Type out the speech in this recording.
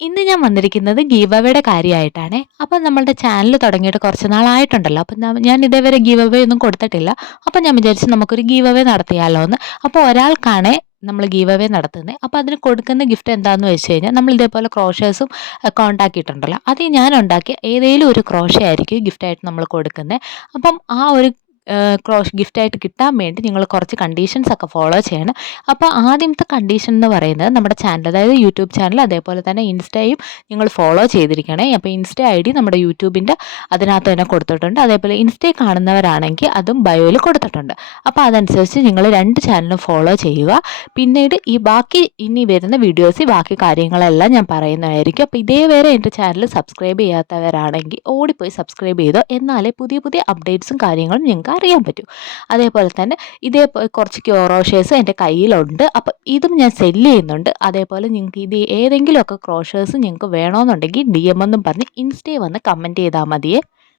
ഇന്ന് ഞാൻ വന്നിരിക്കുന്നത് ഗീവ് അവയുടെ കാര്യമായിട്ടാണ് അപ്പം നമ്മളുടെ ചാനൽ തുടങ്ങിയിട്ട് കുറച്ച് നാളായിട്ടുണ്ടല്ലോ. അപ്പം ഞാൻ ഇതേവരെ ഗീവ് അവേ ഒന്നും കൊടുത്തിട്ടില്ല. അപ്പം ഞാൻ വിചാരിച്ചു നമുക്കൊരു ഗീവ് അവേ നടത്തിയാലോ എന്ന് അപ്പോൾ ഒരാൾക്കാണ് നമ്മൾ ഗീവ് അവേ നടത്തുന്നത് അപ്പോൾ അതിന് കൊടുക്കുന്ന ഗിഫ്റ്റ് എന്താണെന്ന് വെച്ച് കഴിഞ്ഞാൽ നമ്മൾ ഇതേപോലെ ക്രോഷേഴ്സും കോണ്ടാക്കിയിട്ടുണ്ടല്ലോ അത് ഞാൻ ഉണ്ടാക്കിയ ഏതെങ്കിലും ഒരു ക്രോഷ ആയിരിക്കും ഗിഫ്റ്റായിട്ട് നമ്മൾ കൊടുക്കുന്നത് അപ്പം ആ ഒരു ക്രോഷ് ഗിഫ്റ്റായിട്ട് കിട്ടാൻ വേണ്ടി നിങ്ങൾ കുറച്ച് കണ്ടീഷൻസ് ഒക്കെ ഫോളോ ചെയ്യണം. അപ്പോൾ ആദ്യത്തെ കണ്ടീഷൻ എന്ന് പറയുന്നത് നമ്മുടെ ചാനൽ അതായത് യൂട്യൂബ് ചാനൽ അതേപോലെ തന്നെ ഇൻസ്റ്റയും നിങ്ങൾ ഫോളോ ചെയ്തിരിക്കണേ. അപ്പോൾ ഇൻസ്റ്റ ഐ ഡി നമ്മുടെ യൂട്യൂബിന്റെ അതിനകത്ത് തന്നെ കൊടുത്തിട്ടുണ്ട്. അതേപോലെ ഇൻസ്റ്റയിൽ കാണുന്നവരാണെങ്കിൽ അതും ബയോയിൽ കൊടുത്തിട്ടുണ്ട്. അപ്പോൾ അതനുസരിച്ച് നിങ്ങൾ രണ്ട് ചാനലും ഫോളോ ചെയ്യുക. പിന്നീട് ഈ ബാക്കി ഇനി വരുന്ന വീഡിയോസിൽ ബാക്കി കാര്യങ്ങളെല്ലാം ഞാൻ പറയുന്നതായിരിക്കും. അപ്പോൾ ഇതേവരെ എന്റെ ചാനൽ സബ്സ്ക്രൈബ് ചെയ്യാത്തവരാണെങ്കിൽ ഓടിപ്പോയി സബ്സ്ക്രൈബ് ചെയ്തോ. എന്നാലേ പുതിയ പുതിയ അപ്ഡേറ്റ്സും കാര്യങ്ങളും നിങ്ങൾക്ക് അറിയാൻ പറ്റും. അതേപോലെ തന്നെ ഇതേ കുറച്ച് ക്രോഷേഴ്സ് എന്റെ കയ്യിലുണ്ട്. അപ്പം ഇതും ഞാൻ സെല്ല് ചെയ്യുന്നുണ്ട്. അതേപോലെ നിങ്ങൾക്ക് ഇത് ഏതെങ്കിലുമൊക്കെ ക്രോഷേഴ്സ് നിങ്ങൾക്ക് വേണമെന്നുണ്ടെങ്കിൽ ഡി എം എന്നും പറഞ്ഞ് ഇൻസ്റ്റയിൽ വന്ന് കമന്റ് ചെയ്താൽ മതിയേ.